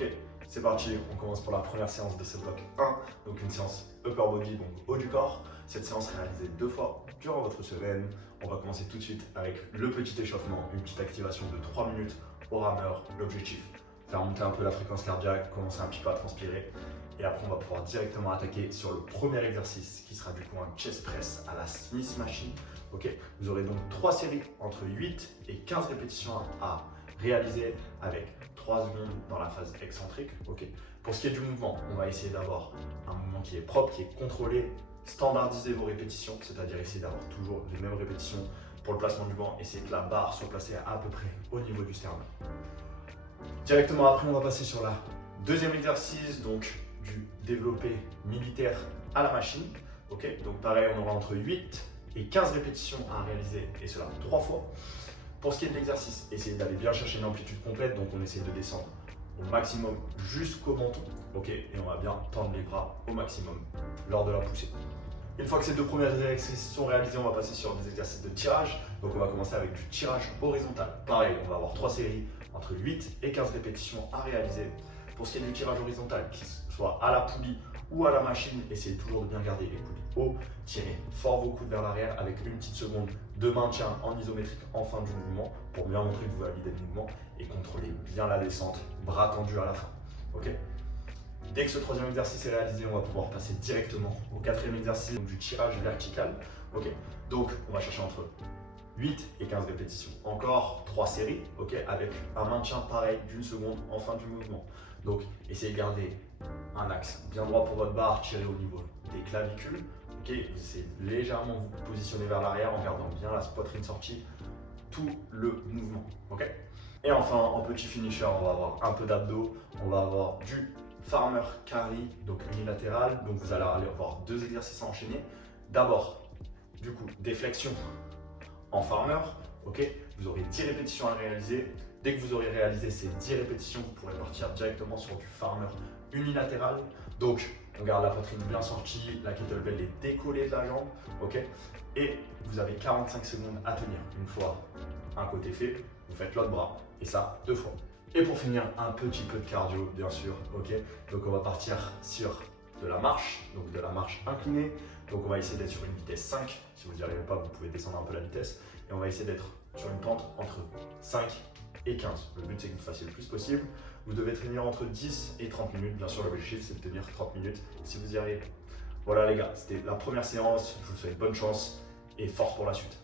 Ok, c'est parti, on commence pour la première séance de ce bloc 1, donc une séance upper body, donc haut du corps. Cette séance réalisée 2 fois durant votre semaine. On va commencer tout de suite avec le petit échauffement, une petite activation de 3 minutes au rameur. L'objectif, faire monter un peu la fréquence cardiaque, commencer un petit peu à transpirer. Et après, on va pouvoir directement attaquer sur le premier exercice qui sera du coup un chest press à la Smith Machine. Ok, vous aurez donc 3 séries entre 8 et 15 répétitions à réaliser avec 3 secondes dans la phase excentrique. Ok. Pour ce qui est du mouvement, on va essayer d'avoir un mouvement qui est propre, qui est contrôlé, standardiser vos répétitions, c'est-à-dire essayer d'avoir toujours les mêmes répétitions pour le placement du banc, essayer que la barre soit placée à peu près au niveau du sternum. Directement après, on va passer sur la deuxième exercice, donc du développé militaire à la machine. Ok, donc pareil, on aura entre 8 et 15 répétitions à réaliser, et cela 3 fois. Pour ce qui est de l'exercice, essayez d'aller bien chercher une amplitude complète, donc on essaie de descendre au maximum jusqu'au menton, ok, et on va bien tendre les bras au maximum lors de la poussée. Une fois que ces 2 premiers exercices sont réalisés, on va passer sur des exercices de tirage. Donc on va commencer avec du tirage horizontal. Pareil, on va avoir 3 séries entre 8 et 15 répétitions à réaliser. Pour ce qui est du tirage horizontal, qu'il soit à la poulie ou à la machine, essayez toujours de bien garder les coudes haut, tirez fort vos coudes vers l'arrière avec une petite seconde de maintien en isométrique en fin du mouvement pour bien montrer que vous validez le mouvement et contrôlez bien la descente, bras tendus à la fin. Ok. Dès que ce troisième exercice est réalisé, on va pouvoir passer directement au quatrième exercice, donc du tirage vertical. Ok. Donc on va chercher entre 8 et 15 répétitions. Encore 3 séries, ok, avec un maintien pareil d'une seconde en fin du mouvement. Donc essayez de garder un axe bien droit pour votre barre, tirez au niveau des clavicules. Ok, vous essayez de légèrement vous positionner vers l'arrière en gardant bien la poitrine sortie tout le mouvement. Ok. Et enfin, en petit finisher, on va avoir un peu d'abdos, on va avoir du farmer carry, donc unilatéral. Donc vous allez avoir 2 exercices à enchaîner. D'abord, du coup, des flexions en farmer, ok, vous aurez 10 répétitions à réaliser. Dès que vous aurez réalisé ces 10 répétitions, vous pourrez partir directement sur du farmer unilatéral. Donc, on garde la poitrine bien sortie, la kettlebell est décollée de la jambe, ok, et vous avez 45 secondes à tenir. Une fois un côté fait, vous faites l'autre bras, et ça 2 fois. Et pour finir, un petit peu de cardio, bien sûr, ok. Donc, on va partir sur de la marche, donc de la marche inclinée. Donc on va essayer d'être sur une vitesse 5, si vous n'y arrivez pas, vous pouvez descendre un peu la vitesse. Et on va essayer d'être sur une pente entre 5 et 15. Le but c'est que vous fassiez le plus possible. Vous devez tenir entre 10 et 30 minutes. Bien sûr, l'objectif c'est de tenir 30 minutes si vous y arrivez. Voilà les gars, c'était la première séance. Je vous souhaite bonne chance et force pour la suite.